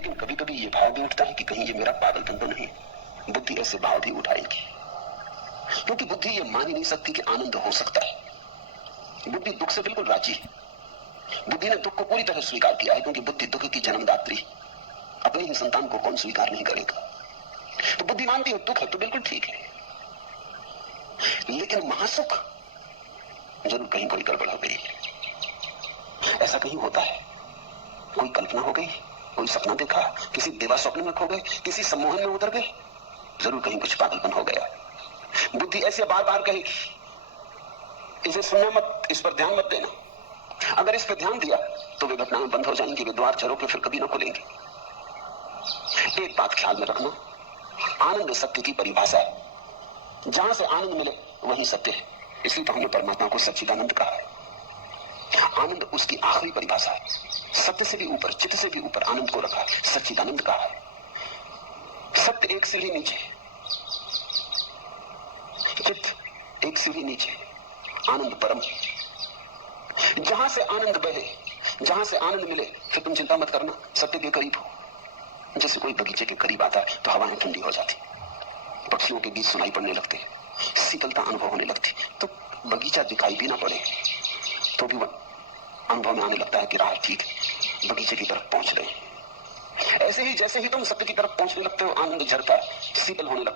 लेकिन कभी कभी ये भाव भी उठता है कि कहीं ये मेरा पागलपन तो नहीं। बुद्धि ऐसे भाव भी उठाएगी, क्योंकि बुद्धि ये मान ही नहीं सकती कि आनंद हो सकता है। बुद्धि दुख से बिल्कुल राजी है। बुद्धि ने दुख को पूरी तरह स्वीकार किया है, क्योंकि बुद्धि दुख की जन्मदात्री, अपनी ही संतान को कौन स्वीकार नहीं करेगा। तो बुद्धि मानती है दुख है तो बिल्कुल ठीक है, लेकिन महासुख जरूर कहीं कोई गड़बड़ हो गई। ऐसा कहीं होता है, कोई कल्पना हो गई, कोई सपना देखा, किसी देवा स्वप्न में खो गए, किसी सम्मोहन में उतर गए, जरूर कहीं कुछ पागलपन हो गया। बुद्धि ऐसे बार बार कहेगी, इसे सुनना मत, इस पर ध्यान मत देना। अगर इस पर ध्यान दिया तो वे घटनाएं बंद हो जाएंगी, वे द्वार चरों के फिर कभी ना खुलेंगे। एक बात ख्याल में रखना, आनंद सत्य की परिभाषा है। जहां से आनंद मिले वहीं सत्य है। इसलिए तो हमने परमात्मा को सच्चिदानंद कहा है। आनंद उसकी आखिरी परिभाषा है। सत्य से भी ऊपर, चित्त से भी ऊपर आनंद को रखा है, सच्चिदानंद कहा है। सत्य एक सीढ़ी नीचे, चित्त एक सीढ़ी नीचे, आनंद परम। जहां से आनंद बहे, जहां से आनंद मिले, फिर तुम चिंता मत करना, सत्य के करीब हो। जैसे कोई बगीचे के करीब आता है तो हवाएं ठंडी हो जाती, पक्षियों के गीत सुनाई पड़ने लगते, शीतलता अनुभव होने लगती। तो बगीचा दिखाई भी ना पड़े तो भी अनुभव में आने लगता है कि राह ठीक है, बगीचे की तरफ पहुंच रहे हैं। ऐसे ही जैसे ही तुम सत्य की तरफ पहुंचने लगते हो, आनंद झरता है, शीतल होने लगता है।